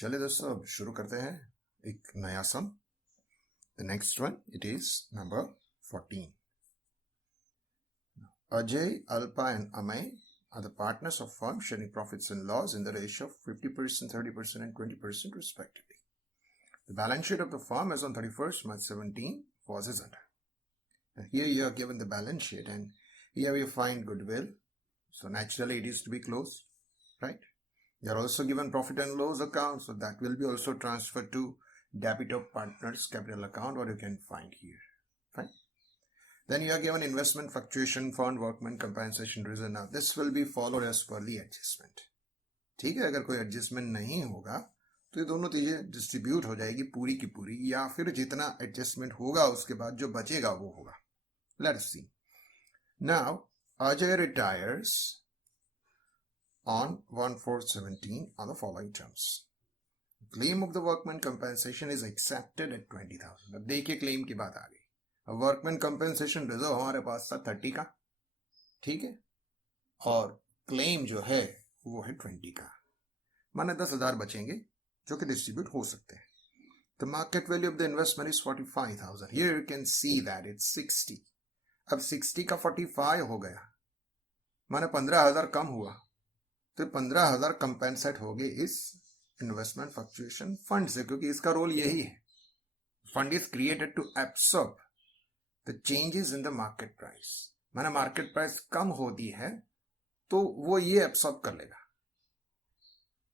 चलिए दोस्तों अब शुरू करते हैं एक नया sum. The next one it is number 14. Ajay, Alpa and Amay are the partners of firm sharing profits and loss in the ratio of 50%, 30% and 20% respectively. The balance sheet of the firm as on 31st March 17 was as under. And here you are given the balance sheet and here you find goodwill. So naturally it is to be closed, right? You are also given profit and loss account, so that will be also transferred to debit of partners capital account, or you can find here. Fine. Then you are given investment fluctuation fund, workman compensation reserve. Now this will be followed as per the adjustment. ठीक है, अगर कोई adjustment नहीं होगा तो ये दोनों चीजें डिस्ट्रीब्यूट हो जाएगी पूरी की पूरी, या फिर जितना एडजस्टमेंट होगा उसके बाद जो बचेगा वो होगा. Let's see. Now Ajay retires on 1/4/17 on the following terms. Claim of the workman compensation is accepted at 20,000. अब देखिए क्लेम की बात आ गई. अब वर्कमैन कंपेंसेशन रिजर्व हमारे पास था 30 का, ठीक है, और क्लेम जो है वो है 20 का. माने 10,000 बचेंगे जो कि डिस्ट्रीब्यूट हो सकते हैं. The market value of the investment is 45,000. Here you can see that it's 60. अब 60 का 45 हो गया, माने 15,000 कम हुआ, तो 15,000 कंपेंसेट हो गए इस इन्वेस्टमेंट फ्लक्चुएशन फंड से, क्योंकि इसका रोल यही है. Fund is created to absorb the changes in the market price. माने मार्केट प्राइस कम होती है तो वो ये एब्सॉर्ब कर लेगा.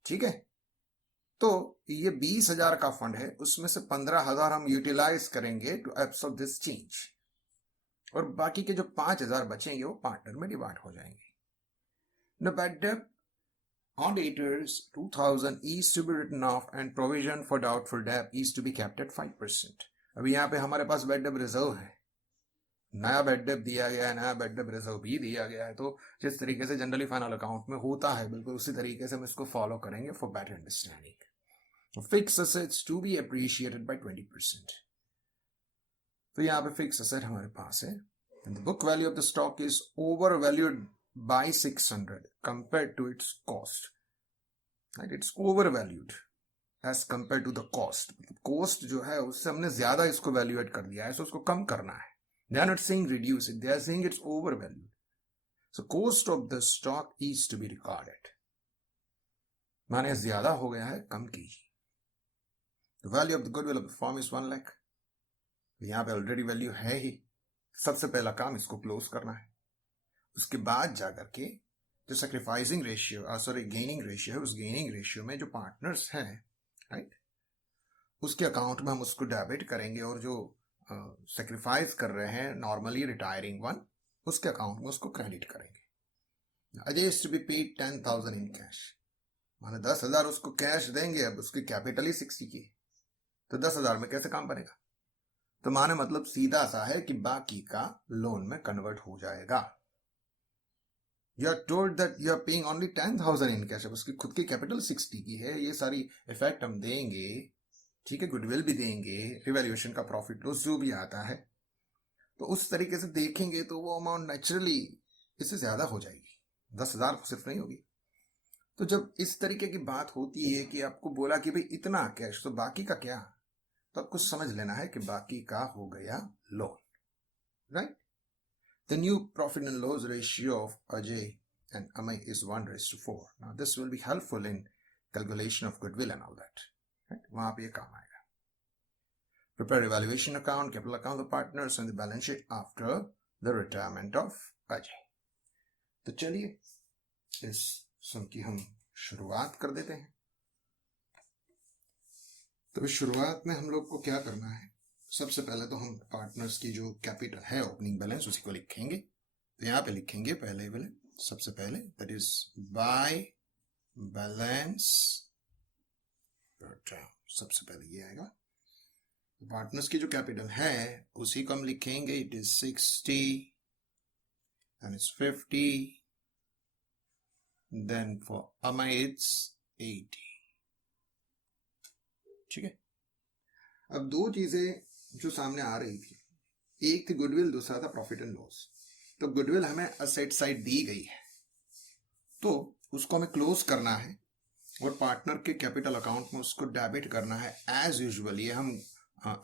ठीक है, तो ये 20,000 का फंड है, उसमें से 15,000 हम यूटिलाइज करेंगे टू एब्सॉर्ब दिस चेंज, और बाकी के जो 5,000 बचेंगे वो पार्टनर में डिवाइड हो जाएंगे. The bad debt on debtors 2,000 is to be written off and provision for doubtful debt is to be kept at 5%. अभी यहाँ पे हमारे पास बैड डेट रिजर्व है, नया बैड डेट दिया गया है, नया बैड डेट रिजर्व भी दिया गया है. तो जिस तरीके से जनरली फाइनल अकाउंट में होता है बिल्कुल उसी तरीके से हम इसको फॉलो करेंगे for better understanding. Fix assets to be appreciated by 20%. तो यहाँ पे फिक्स असेट हमारे पास है. And the book value of the stock is overvalued by 600 compared to its cost. Right? It's overvalued as compared to the cost. Cost जो है उससे हमने ज्यादा इसको वैल्यूएट कर दिया है, so उसको कम करना है. They are not saying reduce it, they are saying it's overvalued. So cost of the stock is to be recorded. माने ज्यादा हो गया है, कम कीजिए. The value of the goodwill of the firm is 1 lakh. यहाँ पे ऑलरेडी वैल्यू है ही. सबसे पहला काम इसको क्लोज करना है. उसके बाद जाकर के जो सैक्रिफाइसिंग रेशियो गेनिंग रेशियो है, उस गेनिंग रेशियो में जो पार्टनर्स हैं, राइट, उसके अकाउंट में हम उसको डेबिट करेंगे, और जो सैक्रिफाइस कर रहे हैं नॉर्मली रिटायरिंग वन, उसके अकाउंट में उसको क्रेडिट करेंगे. Ajay is to be paid 10,000 in cash. माने 10,000 उसको कैश देंगे. अब उसकी कैपिटल ही 60 की, तो 10,000 में कैसे काम बनेगा? तो माने मतलब सीधा सा है कि बाकी का लोन में कन्वर्ट हो जाएगा. You are told that you are paying only 10,000 in cash. अब उसकी खुद की कैपिटल 60 की है. ये सारी इफेक्ट हम देंगे, ठीक है, गुडविल भी देंगे, रिवैल्यूएशन का प्रॉफिट लॉस जो भी आता है, तो उस तरीके से देखेंगे तो वो अमाउंट नेचुरली इससे ज्यादा हो जाएगी. 10,000 सिर्फ नहीं होगी. तो जब इस तरीके की बात होती है कि आपको बोला कि भाई इतना कैश, तो बाकी का क्या, तो आपको समझ लेना है कि बाकी का हो गया loan, right. The new profit and loss ratio of Ajay and Amay is 1:4. Now this will be helpful in calculation of goodwill and all that. Right? वहां पे ये काम आएगा. Prepare evaluation account, capital account of the partners and the balance sheet after the retirement of Ajay. तो चलिए इस सम की हम शुरुआत कर देते हैं. तो शुरुआत में हम लोग को क्या करना है, सबसे पहले तो हम पार्टनर्स की जो कैपिटल है ओपनिंग बैलेंस उसी को लिखेंगे. तो यहाँ पे लिखेंगे पहले वाले, सबसे पहले that is by balance term. सबसे पहले ये आएगा. पार्टनर्स की जो कैपिटल है उसी को हम लिखेंगे. It is 60 and it's 50. Then for Amay it's 80. ठीक है. अब दो चीजें जो सामने आ रही थी, एक थी गुडविल, दूसरा था प्रॉफिट एंड लॉस. तो गुडविल हमें असेट साइड दी गई है, तो उसको हमें क्लोज करना है. और पार्टनर के कैपिटल अकाउंट में उसको डेबिट करना है एज यूजुअल। ये हम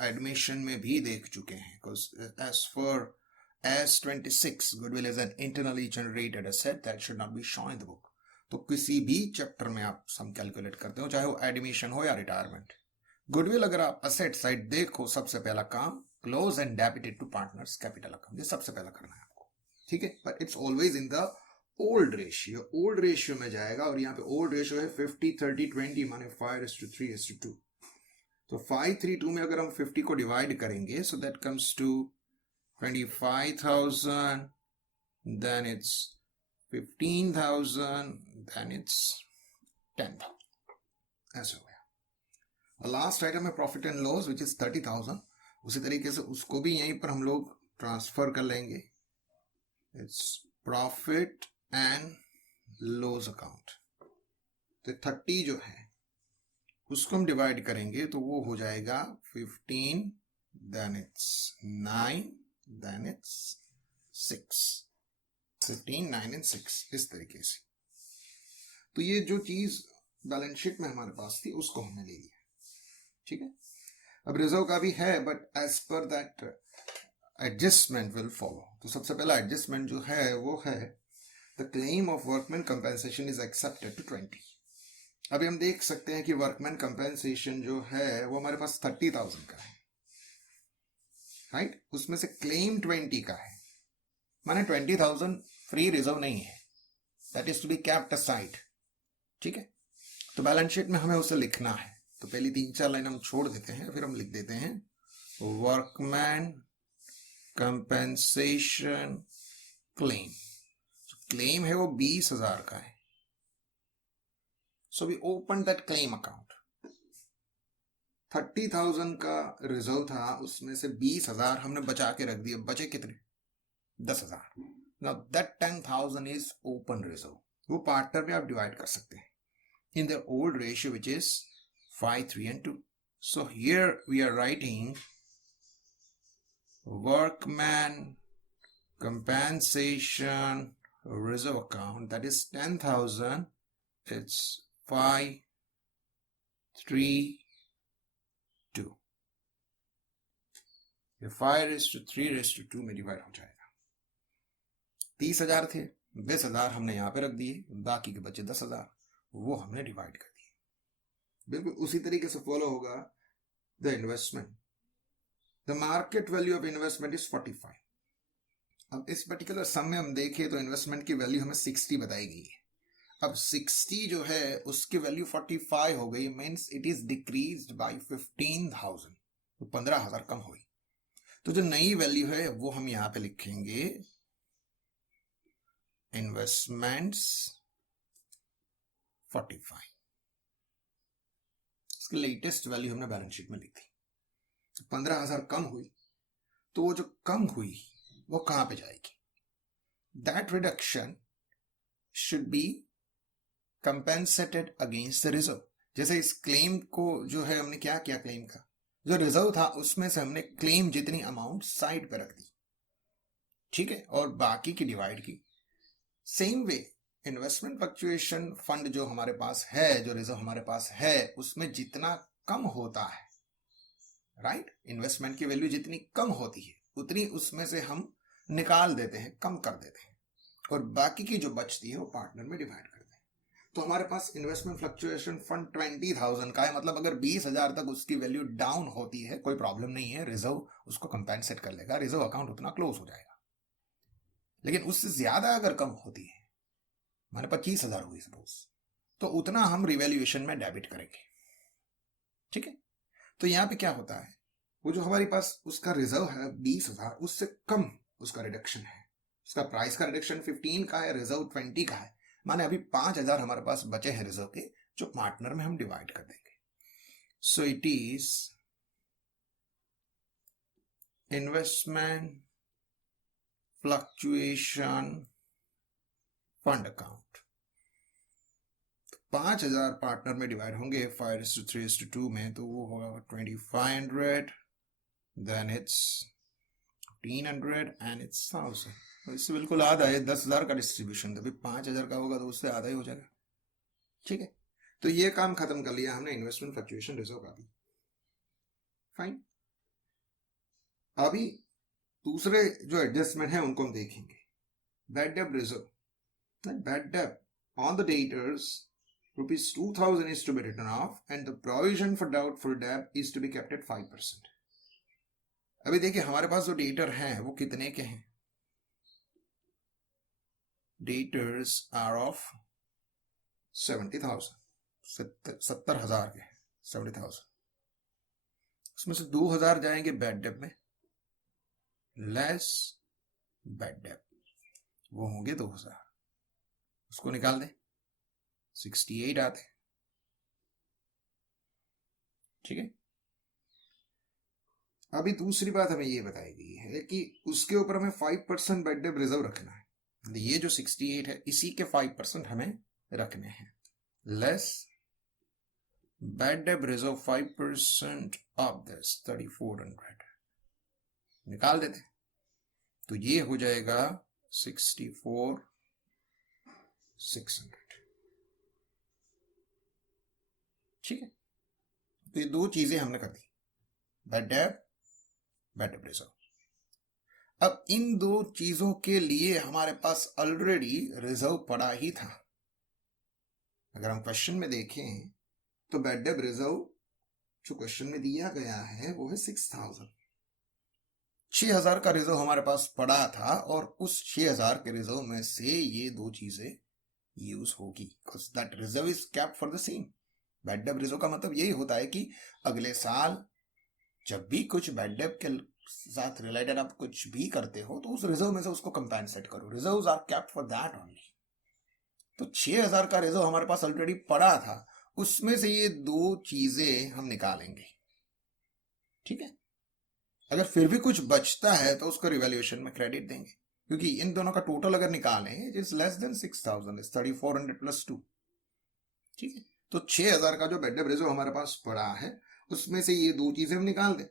एडमिशन में भी देख चुके हैं, as for S26 goodwill is an internally generated asset that should not be shown in the book। तो किसी भी चैप्टर में आप सम कैलकुलेट करते हो, चाहे वो एडमिशन हो या रिटायरमेंट, गुडविल अगर आप असेट साइड देखो, सबसे पहला काम close and debited to partners capital account, ये सबसे पहला करना है आपको, ठीक है। But it's always in the old ratio, old ratio में जाएगा। और यहाँ पे ओल्ड रेशियो है 50-30-20 माने 5:3:2। तो 5:3:2 में अगर हम 50 को डिवाइड करेंगे, so that comes to 25,000, then it's 15,000, then it's 10,000, ऐसे हो गया। लास्ट आइटम है profit and loss which is 30,000। उसी तरीके से उसको भी यहीं पर हम लोग ट्रांसफर कर लेंगे। Its profit and loss account. तो 30 जो है उसको हम डिवाइड करेंगे तो वो हो जाएगा 15, then it's 9, then it's 6। 15, 9 and 6 इस तरीके से। तो ये जो चीज बैलेंस शीट में हमारे पास थी उसको हमने ले लिया, ठीक है। अब रिजर्व का भी है, but as per that adjustment will follow. तो सबसे पहला एडजस्टमेंट जो है वो है the claim of workman compensation is accepted to 20। अभी हम देख सकते हैं कि वर्कमैन कंपेंसेशन जो है वो हमारे पास 30,000 का है, राइट। उसमें से क्लेम 20 का है, माने 20,000 फ्री रिजर्व नहीं है, that is to be kept aside, ठीक है। तो बैलेंस शीट में हमें उसे लिखना है। तो पहली 3-4 लाइन हम छोड़ देते हैं, फिर हम लिख देते हैं वर्कमैन कंपेंसेशन क्लेम। क्लेम है वो 20,000 का है। So we open that claim account. 30,000 का रिजर्व था, उसमें से 20,000 हमने बचा के रख दिए। बचे कितने? 10,000। Now that 10,000 is open reserve. वो पार्टनर में आप डिवाइड कर सकते हैं in the old ratio, which is 5, 3 and 2. So here we are writing workman compensation reserve account, that is 10,000. It's 5, 3, 2. ये 5:3:2 में डिवाइड हो जाएगा। 30,000 थे, 20,000 हमने यहाँ पे रख दिए, बाकी के बचे 10,000, वो हमने डिवाइड कर दिए। बिल्कुल उसी तरीके से फॉलो होगा the investment. The market value of investment is 45। अब इस पर्टिकुलर सम में हम देखें तो इन्वेस्टमेंट की वैल्यू हमें 60 बताई गई है। अब 60 जो है उसकी वैल्यू 45 हो गई, means it is decreased bye 15,000, तो 15,000 कम हुई। तो जो नई वैल्यू है वो हम यहां पे लिखेंगे इन्वेस्टमेंट्स 45। इसकी लेटेस्ट वैल्यू हमने बैलेंस शीट में लिखी थी। 15,000 कम हुई, तो वो जो कम हुई वो कहां पे जाएगी? That reduction should be compensated against the reserve. जैसे इस क्लेम को जो है हमने क्या किया, क्लेम का जो रिजर्व था उसमें से हमने क्लेम जितनी अमाउंट साइड पे रख दी, ठीक है, और बाकी की डिवाइड की। Same way investment fluctuation fund जो हमारे पास है, जो रिजर्व हमारे पास है, उसमें जितना कम होता है, राइट, इन्वेस्टमेंट की वैल्यू जितनी कम होती है उतनी उसमें से हम निकाल देते हैं, कम कर देते हैं, और बाकी की जो बचती है वो पार्टनर में डिवाइड करते हैं। तो हमारे पास इन्वेस्टमेंट फ्लक्चुएशन फंड 20,000 का है, मतलब अगर 20,000 तक उसकी वैल्यू डाउन होती है कोई प्रॉब्लम नहीं है, रिजर्व उसको कंपेंसेट कर लेगा, रिजर्व अकाउंट उतना क्लोज हो जाएगा। लेकिन उससे ज्यादा अगर कम होती है, माने 25,000 हुई सपोज, तो उतना हम रिवैल्यूएशन में डेबिट करेंगे, ठीक है। तो यहां पे क्या होता है, वो जो हमारे पास उसका रिजर्व है 20,000, उससे कम उसका रिडक्शन है, उसका प्राइस का रिडक्शन 15 का है, रिजर्व 20 का है, माने अभी 5,000 हमारे पास बचे हैं रिजर्व के, जो पार्टनर में हम डिवाइड कर देंगे। So it is investment fluctuation fund account. 5,000 partner में डिवाइड होंगे 5:3:2 में, तो वो होगा 2,500, देन इट्स 1,500 एंड इट्स 1,000। तो इससे बिल्कुल आधा है, 10,000 का डिस्ट्रीब्यूशन, तभी 5,000 का होगा तो उससे आधा ही हो जाएगा, ठीक है। तो ये काम खत्म कर लिया हमने इन्वेस्टमेंट फ्लक्चुएशन रिजर्व का भी। फाइन, अभी दूसरे जो एडजस्टमेंट है उनको हम देखेंगे। Bad debt reserve, bad debt on the debtors rupees 2000 is to be written off and the provision for doubtful debt is to be kept at 5%. अभी देखिए हमारे पास जो डेटर हैं वो कितने के हैं? डेटर्स आर ऑफ 70,000, 70,000 के, 70,000, उसमें से 2,000 जाएंगे बैड डेट में, लेस बैड डेट, वो होंगे 2,000, उसको निकाल दें, 68 आते। ठीक है, अभी दूसरी बात हमें ये बताई गई है कि उसके ऊपर हमें 5% बैड डेट रिजर्व रखना है। ये जो 68 है इसी के 5% हमें रखने हैं, less bad debt reserve 5% of this 3400 निकाल देते, तो ये हो जाएगा 64,600। ठीक है, तो ये दो चीजें हमने कर दी, बैड डेट रिजर्व। अब इन दो चीजों के लिए हमारे पास ऑलरेडी रिजर्व पड़ा ही था। अगर हम क्वेश्चन में देखें तो बैड डेट रिजर्व जो क्वेश्चन में दिया गया है वो है 6,000। 6,000 का रिजर्व हमारे पास पड़ा था और उस 6,000 के रिजर्व में से ये दो चीजें यूज होगी, because that reserve is kept for the same. Bad debt reserve का मतलब यही होता है कि अगले साल जब भी कुछ बैड डेट के साथ रिलेटेड आप कुछ भी करते हो तो उस रिजर्व में से उसको कंपेंसेट करो। Reserves are kept for that only. तो 6,000 का रिजर्व हमारे पास ऑलरेडी पड़ा था, उसमें से ये दो चीजें हम निकालेंगे। ठीक है, अगर फिर भी कुछ बचता है तो उसको रिवैल्यूएशन में क्रेडिट देंगे, क्योंकि इन दोनों का टोटल अगर निकालें it is less than 6,000, is 3,400 plus 2। ठीक है, तो 6,000 का जो बैड डेट रिजर्व हमारे पास पड़ा है उसमें से ये दो चीजें हम निकाल दें।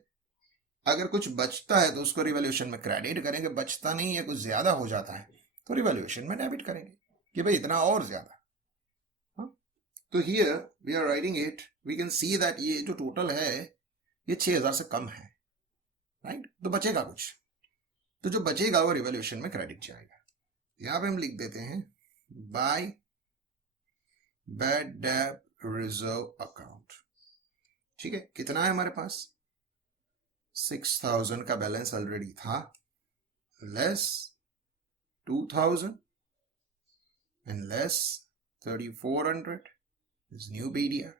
अगर कुछ बचता है तो उसको रिवैल्यूएशन में क्रेडिट करेंगे, बचता नहीं है, कुछ ज्यादा हो जाता है तो रिवैल्यूएशन में डेबिट करेंगे कि भाई इतना और ज्यादा। तो here we are writing it, we can see that ये जो टोटल है ये 6,000 से कम है, राइट? तो बचेगा कुछ, तो जो बचेगा वो रिवैल्यूएशन में क्रेडिट जाएगा। यहां पे हम लिख देते हैं by bad debt reserve account. ठीक है, कितना है हमारे पास? 6,000 का बैलेंस ऑलरेडी था, less 2,000 and less 3,400 is new BDR।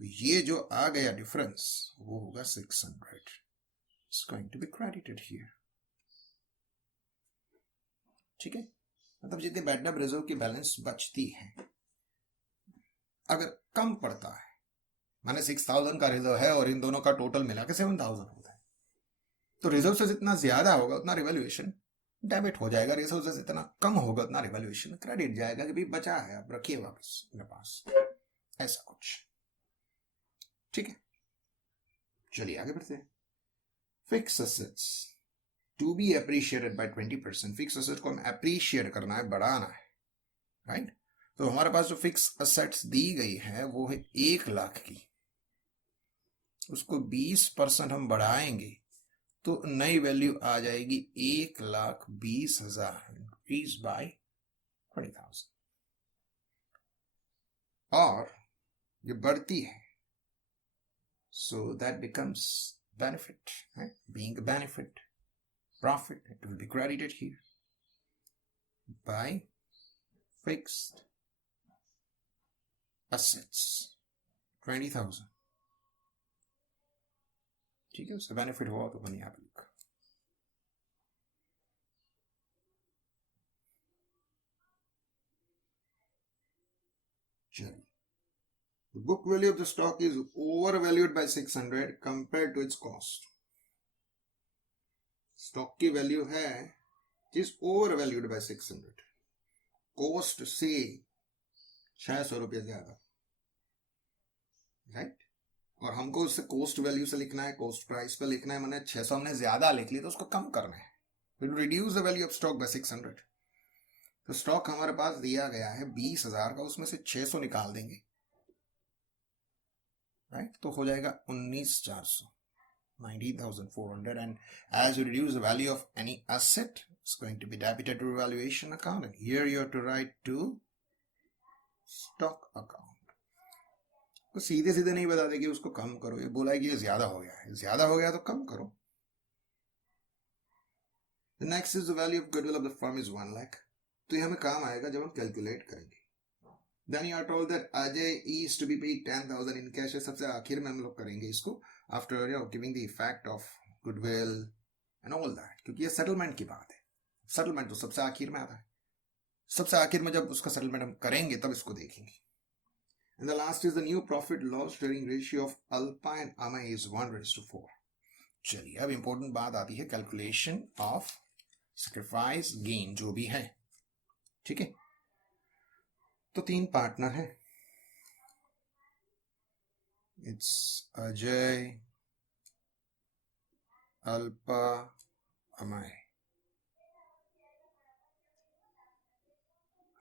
तो ये जो आ गया डिफरेंस वो होगा 600, it's going to be credited here. ठीक है, मतलब जितने बैड डेट रिजर्व की बैलेंस बचती है, अगर कम पड़ता है, माने 6,000 का रिजर्व है और इन दोनों का टोटल मिला के 7,000 होता है, तो रिजर्व से जितना ज्यादा होगा उतना रिवैल्यूएशन डेबिट हो जाएगा, रिजर्व से जितना कम होगा उतना रिवैल्यूएशन क्रेडिट जाएगा कि भाई बचा है आप रखिए वापस अपने पास, ऐसा कुछ। ठीक है, चलिए आगे बढ़ते हैं। Fix assets to be appreciated by 20%। Fix asset को हमें अप्रिशिएट करना है, बढ़ाना है, राइट? तो हमारे पास जो फिक्स एसेट्स दी गई है वो है 1 लाख की, उसको 20% हम बढ़ाएंगे तो नई वैल्यू आ जाएगी 1,20,000 इंक्रीज बाय 20,000, और ये बढ़ती है, so that becomes benefit, right? Being a benefit, profit, it will be credited here by fixed assets 20,000। ठीक है, उसका बेनिफिट हुआ तो बनी आप लिखा। चलिए, the book value of the stock is overvalued by 600 compared to its cost। Stock की वैल्यू है इज ओवरवैल्यूड बाय 600, कॉस्ट से 600 रुपये ज्यादा, राइट? और हमको उससे कॉस्ट वैल्यू से लिखना है, कॉस्ट प्राइस पे लिखना है, मैंने 600 हमने ज्यादा लिख ली तो उसको कम करना है, reduce the value of stock by 600। तो स्टॉक हमारे पास दिया गया है 20,000 का, उसमें से 600 निकाल देंगे राइट, तो हो जाएगा 19,400, 19,400, and as you reduce the value of any asset, it's going to be debited to valuation account, and here you have to write to stock account. तो सीधे सीधे नहीं बता दे कि उसको कम करो, ये बोला है कि ये ज्यादा हो गया है, ज्यादा हो गया तो कम करो. The next is the value of goodwill of the firm is 1 lakh. तो ये हमें काम आएगा जब हम कैलकुलेट करेंगे. Then you are told that Ajay is to be paid 10,000 in cash. सबसे आखिर में हम लोग करेंगे इसको after giving the effect of goodwill and all that, क्योंकि ये सेटलमेंट की बात है. सेटलमेंट तो सबसे आखिर में आता है. सबसे आखिर में जब उसका सेटलमेंट हम करेंगे तब इसको देखेंगे. And the last is the new profit loss sharing ratio of Alpa and Amay is 1:4. चलिए अब इंपॉर्टेंट बात आती है कैलकुलेशन ऑफ सैक्रिफाइस गेन जो भी है. ठीक है, तो 3 पार्टनर है. इट्स अजय, अल्पा, अमय.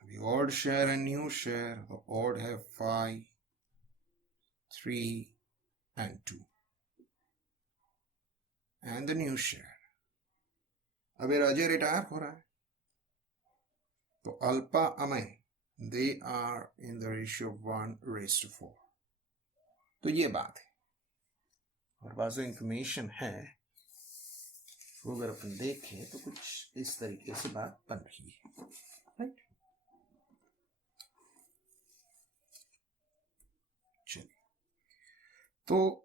अभी odd share and new share. तो ऑड है 5, 3 and 2, and the new share. अभी अजय रिटायर हो रहा है, तो Alpa, Amay, they are in the ratio of 1:4. तो ये बात है. और पास जो इंफॉर्मेशन है वो अगर अपन देखें तो कुछ इस तरीके से बात बन रही है. राइट, चलिए, तो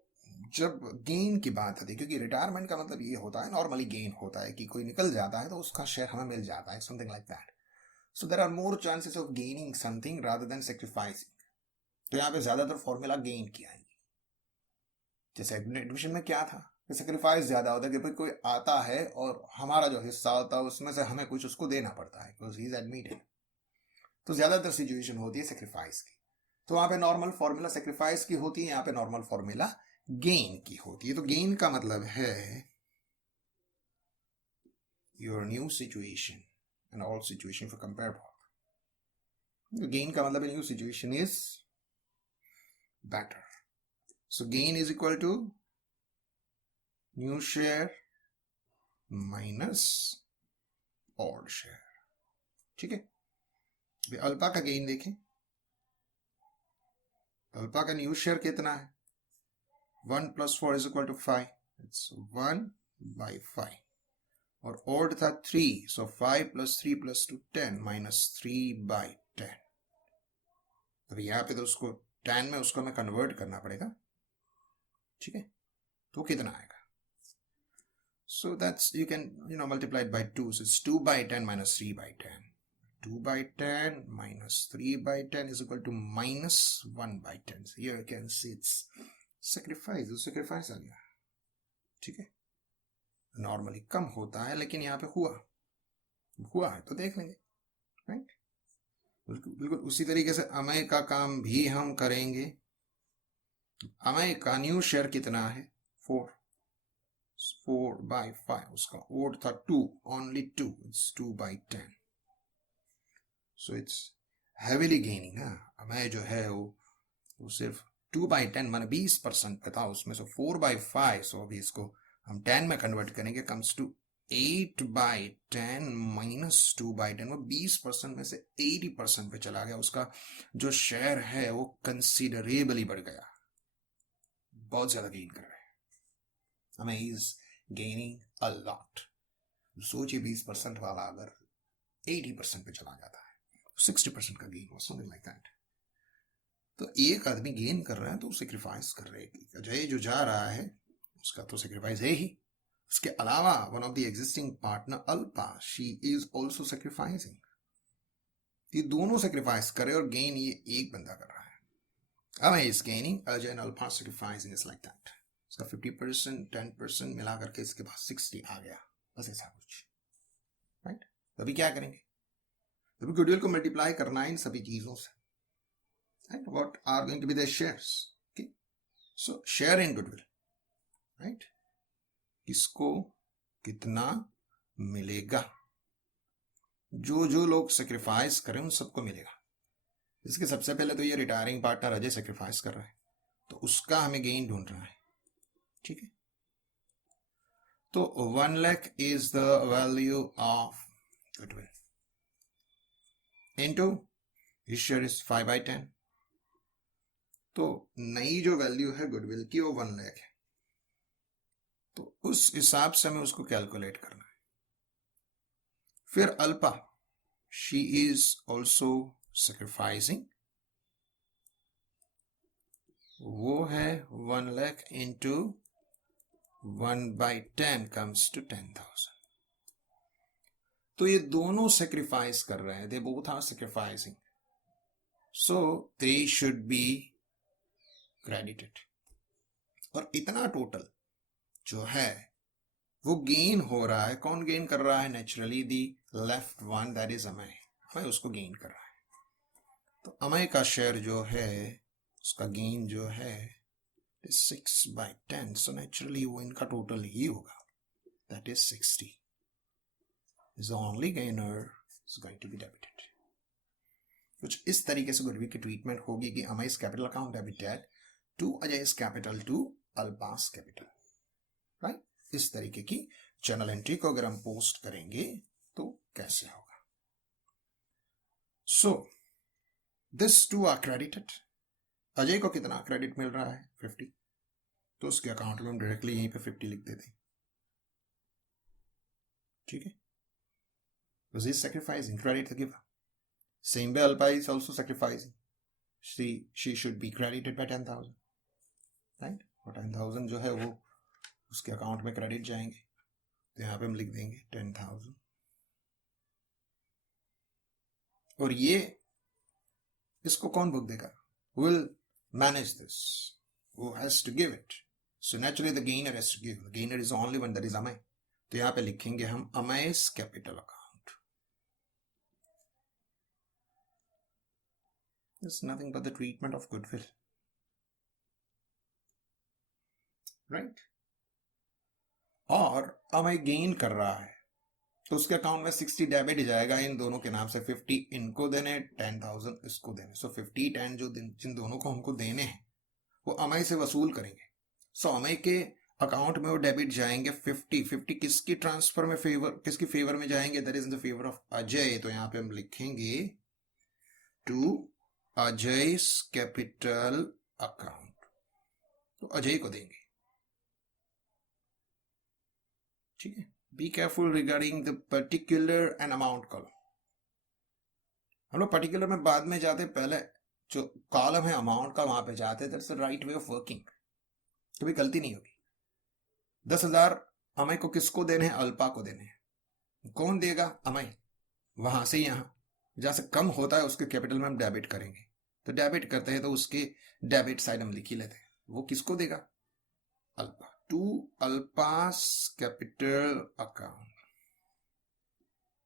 जब गेन की बात आती है, क्योंकि रिटायरमेंट का मतलब ये होता है, नॉर्मली गेन होता है कि कोई निकल जाता है तो उसका शेयर हमें मिल जाता है, something like that. So there are more chances of gaining something rather than sacrificing. तो यहाँ पे ज्यादातर फॉर्मूला गेन की आएंगी. जैसे एडमिशन में क्या था, सेक्रीफाइस ज्यादा होता है कि भाई कोई आता है और हमारा जो हिस्सा होता है उसमें से हमें कुछ उसको देना पड़ता है because he is admitted. तो ज्यादातर सिचुएशन होती है सेक्रीफाइस की. तो वहां पे नॉर्मल फॉर्मूला सेक्रीफाइस की होती है, यहाँ पे नॉर्मल फॉर्मूला गेन की होती है. तो गेन का मतलब है your new situation and all situation for comparable. The gain का मतलब new situation is better. So gain is equal to new share minus odd share. ठीक है, अल्पा का गेन देखें. अल्पा का न्यू शेयर कितना है? 1 + 4 is equal to 5. It's 1/5. और ऑड था 3, so 5 + 3 + 2 10 -3/10. अभी यहाँ पे तो उसको 10 में उसको हमें कन्वर्ट करना पड़ेगा. ठीक है, तो कितना आएगा? So that's you can multiply it by 2. So it's 2/10 - 3/10. 2/10 - 3/10 is equal to -1/10. So here you can see it's sacrifice. Sacrifice आ गया. ठीक है, नॉर्मली कम होता है लेकिन यहाँ पे हुआ है तो देख लेंगे. राइट, बिल्कुल उसी तरीके से अमय का काम भी हम करेंगे. अमय का न्यू शेयर कितना है? 4/5. उसका ओड था 2, only 2. It's 2/10. So it's heavily gaining. Amay जो है वो सिर्फ 2/10 माने 20% पे था उसमें. सो 4/5. सो अभी इसको हम 10 में कन्वर्ट करेंगे, कम्स टू 8/10 - 2/10. वो 20% में से 80% पे चला गया. उसका जो शेयर है वो कंसिडरेबली बढ़ गया, बहुत ज्यादा गेन कर रहा है. हमें इज गेनिंग अ लॉट. सोचिए 20% वाला अगर 80% पे चला जाता है, 60% का गेन, समथिंग लाइक दैट. तो एक आदमी गेन कर रहा है तो सेक्रीफाइस कर रहे हैं. अजय जो जा रहा है उसका तो सेक्रीफाइस है ही. उसके अलावा one of the existing partner Alpa, she is also sacrificing. ये दोनों सेक्रीफाइस करे और गेन ये एक बंदा कर रहा है. Amay is gaining, Ajay and Alpa sacrificing. Is like that. इसका 50% 10% मिला करके इसके पास 60 आ गया, बस ऐसा कुछ. राइट, तो अभी क्या करेंगे? अभी गुडविल को मल्टीप्लाई करना है इन सभी चीजों से. Right, what are going to be the shares. So share in goodwill. Right, किसको कितना मिलेगा? जो लोग सेक्रीफाइस करें उन सबको मिलेगा. इसके सबसे पहले तो ये रिटायरिंग पार्टनर अजय सेक्रीफाइस कर रहा है तो उसका हमें गेन ढूंढना है, ठीक है। तो 1 lakh is the value of goodwill into share is 5/10। तो नई जो वैल्यू है गुडविल की वो 1 लाख है, तो उस हिसाब से हमें उसको कैलकुलेट करना है। फिर Alpa, she is also sacrificing, वो है 1 लाख इंटू 1/10 comes to 10,000। तो ये दोनों सेक्रीफाइस कर रहे हैं, they both are sacrificing, so they should be credited. और इतना टोटल जो है वो गेन हो रहा है, कौन गेन कर रहा है? Naturally the left one, that is Amay, Amay उसको गेन कर रहा है। तो अमय का शेयर जो है उसका गेन जो है 6/10, सो नेचुरली वो इनका टोटल ही होगा, that is 60 is the only gainer is going to be debited। कुछ इस तरीके से गुडविल की ट्रीटमेंट होगी कि Amay's capital account debited to Ajay's capital to Alpa's capital, right. इस तरीके की जर्नल एंट्री को अगर हम पोस्ट करेंगे तो कैसे होगा? So this two are credited. Ajay को कितना क्रेडिट मिल रहा है? 50, तो उसके अकाउंट में हम डायरेक्टली यहीं पे 50 लिख देते हैं, ठीक है। Because he's sacrificing, credit the giver. Same way Alpa is also sacrificing. She should be credited by 10,000, right? और 10,000 जो है वो उसके अकाउंट में क्रेडिट जाएंगे, तो यहाँ पे हम लिख देंगे 10,000। और ये इसको कौन भुग देगा? Will manage this, who has to give it, so naturally the gainer has to give, the gainer is the only one, that is Amay। तो यहाँ पे लिखेंगे हम Amay's capital account। It's nothing but the treatment of goodwill, right? और Amay gain कर रहा है तो उसके अकाउंट में 60 डेबिट जाएगा इन दोनों के नाम से, 50 इनको देने, 10,000 इसको देने। सो 50 10 जो जिन दोनों को हमको देने हैं वो अमय से वसूल करेंगे। सो अमय के अकाउंट में वो डेबिट जाएंगे 50 किसकी ट्रांसफर में फेवर, किसकी फेवर में जाएंगे? That is in the favour of Ajay. तो यहाँ पे हम लिखेंगे टू अजय's कैपिटल अकाउंट, तो अजय को देंगे, ठीक है। Be careful regarding the particular and amount column. हम लोग पर्टिकुलर में बाद में जाते, पहले जो कॉलम है अमाउंट का वहां पे जाते, that's the right way of working, कभी गलती नहीं होगी। 10,000 अमय को किसको देने हैं? अल्पा को देने हैं। कौन देगा? अमय। वहां से यहां जहां से कम होता है उसके कैपिटल में हम डेबिट करेंगे, तो डेबिट करते हैं तो उसके डेबिट साइड हम लिख ही लेते हैं। वो किसको देगा? Alpa, to Alpa's capital account,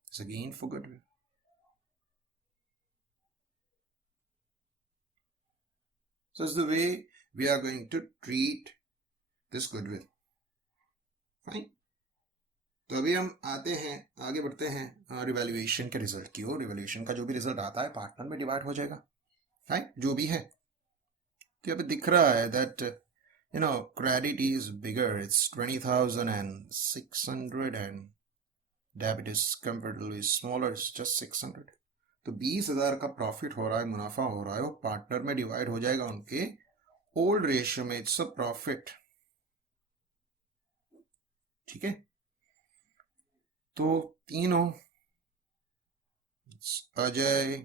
it's a gain for goodwill. So it's the way we are going to treat this goodwill, fine। तो अभी हम आते हैं, आगे बढ़ते हैं रिवैल्यूएशन के रिजल्ट की ओर। रिवैल्यूएशन का जो भी रिजल्ट आता है पार्टनर में डिवाइड हो जाएगा, राइट, जो भी है। तो यहाँ पे दिख रहा है that you know credit is bigger, it's 20,600 and debit is comparatively smaller, it's just 600। तो 20,000 का प्रॉफिट हो रहा है, मुनाफा हो रहा है, वो पार्टनर में डिवाइड हो जाएगा उनके ओल्ड रेशियो में, इट्स अ प्रॉफिट, ठीक है। तो तीनों अजय,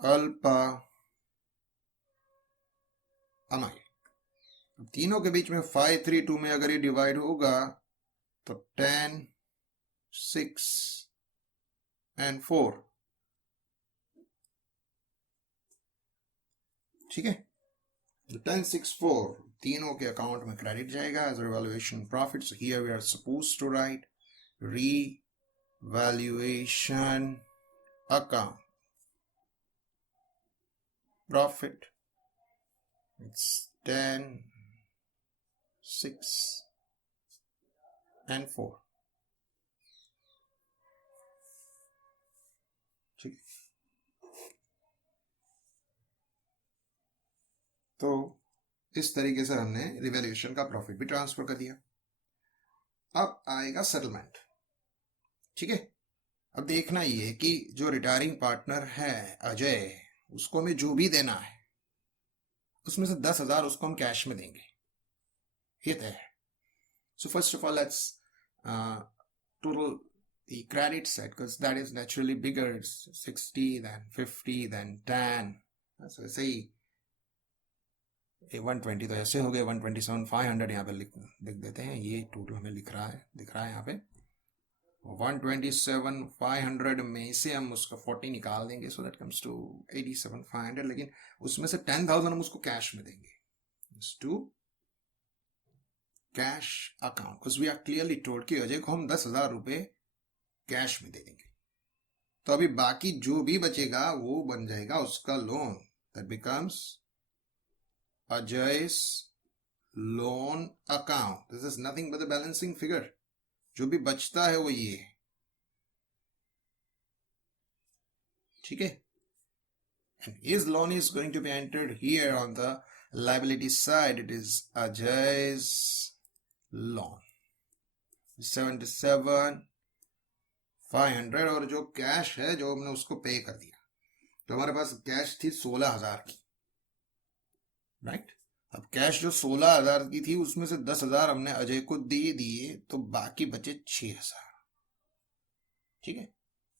अल्पा, अमय, तीनों के बीच में 5-3-2 में अगर ये डिवाइड होगा तो 10, 6 एंड 4, ठीक है। 10, 6, 4 तीनों के अकाउंट में क्रेडिट जाएगा as revaluation profit. So here we are supposed to write revaluation account profit, it's 10, 6 and 4, ठीक। तो इस तरीके से हमने रिवैल्यूएशन का प्रॉफिट भी ट्रांसफर कर दिया। अब आएगा सेटलमेंट। ठीक है, अब देखना ये है कि जो रिटायरिंग पार्टनर है अजय, उसको हमें जो भी देना है उसमें से 10,000 उसको हम कैश में देंगे, ये तय है। So first of all let's total the credit side, because that is naturally bigger. It's 60, then 50, then 10. So ऐसे ही 120 तो ऐसे हो गए, 127,500 यहाँ पे लिख देते हैं। ये टोटल हमें दिख रहा है यहाँ पे 127,500 में से हम उसका 40 निकाल देंगे, सो दैट कम्स टू 87,500। लेकिन उसमें से 10,000 हम उसको कैश में देंगे to cash account, because we are clearly told कि अजय को हम 10,000 रुपए कैश में दे देंगे। तो अभी बाकी जो भी बचेगा वो बन जाएगा उसका loan, that becomes Ajay's loan account. This is nothing but the balancing figure. जो भी बचता है वो ये, ठीक है। And his loan is going to be entered here on the liability side. It is Ajay's loan 77,500, और जो कैश है जो हमने उसको पे कर दिया, तो हमारे पास कैश थी 16,000 की, राइट। अब कैश जो 16,000 की थी उसमें से 10,000 हमने अजय को दिए, तो बाकी बचे 6,000। ठीक है,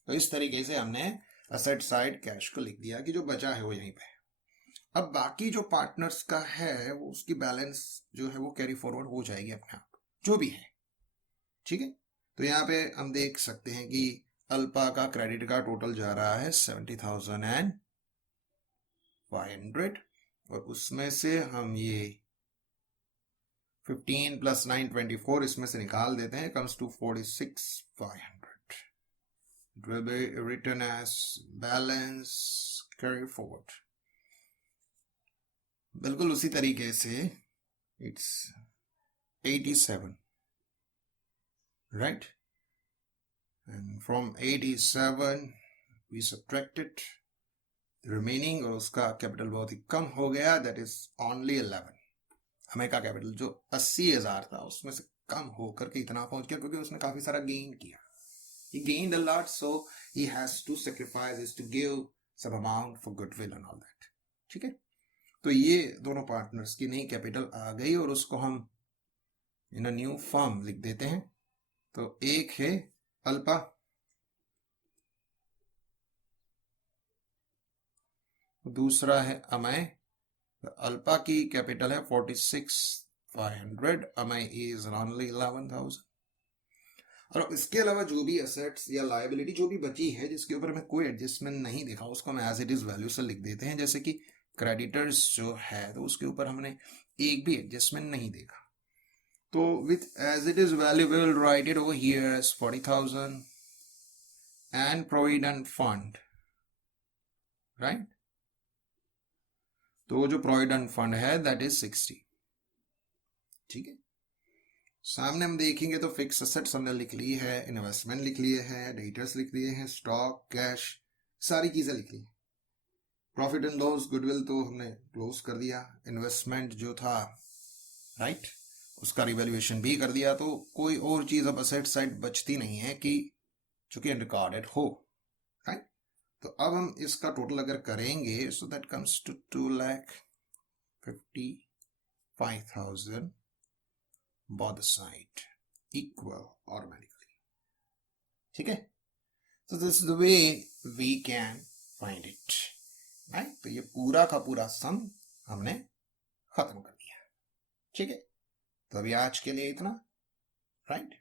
तो इस तरीके से हमने असेट साइड कैश को लिख दिया कि जो बचा है वो यहीं पे। अब बाकी जो पार्टनर्स का है वो उसकी बैलेंस जो है वो कैरी फॉरवर्ड हो जाएगी अपने आप, जो भी है। ठीक है, तो यहाँ पे हम देख सकते हैं कि अल्पा का क्रेडिट का टोटल जा रहा है 70,500, और उसमें से हम ये 15 + 9 24 इसमें से निकाल देते हैं, comes to 46,500। It will be written as balance carry forward. बिल्कुल उसी तरीके से it's 87, right, and from 87 we subtracted remaining, और उसका कैपिटल बहुत ही कम हो गया, दैट इज ओनली 11। हमें का कैपिटल जो 80,000 था उसमें से कम होकर के इतना पहुंच गया, क्योंकि उसने काफी सारा गेन किया। He gained a lot, so he has to sacrifice, is to give some amount for goodwill and all that. ठीक है, तो ये दोनों पार्टनर्स की नई कैपिटल आ गई, और उसको हम इन अ न्यू फर्म लिख देते हैं। तो एक है अल्पा, दूसरा है अमय। अल्पा की कैपिटल है 46,500, अमय इज ओनली 11,000। और इसके अलावा जो भी एसेट्स या लायबिलिटी जो भी बची है जिसके ऊपर हमें कोई एडजस्टमेंट नहीं देखा, उसको हम एज इट इज वैल्यू से लिख देते हैं। जैसे कि क्रेडिटर्स जो है तो उसके ऊपर हमने एक भी एडजस्टमेंट नहीं देखा, तो with as it is value we will write it over here as 40,000 and provident fund, right. तो जो प्रोविडेंट फंड है दैट इज 60। ठीक है, सामने हम देखेंगे तो फिक्स एसेट्स हमने लिख ली है, इन्वेस्टमेंट लिख लिए हैं, डेटर्स लिख लिए हैं, स्टॉक, कैश, सारी चीजें लिख ली। प्रॉफिट एंड लॉस, गुडविल तो हमने क्लोज कर दिया, इन्वेस्टमेंट जो था, राइट, उसका रिवैल्यूएशन भी कर दिया। तो कोई और चीज अब असेट साइड बचती नहीं है कि जो कि अनरिकॉर्डेड हो, राइट। तो अब हम इसका टोटल अगर करेंगे, so that comes to 2,55,000 both side equal automatically. ठीक है, so this is the way we can find it, right? तो ये पूरा का पूरा सम हमने खत्म कर दिया। ठीक है, तो अभी आज के लिए इतना, राइट।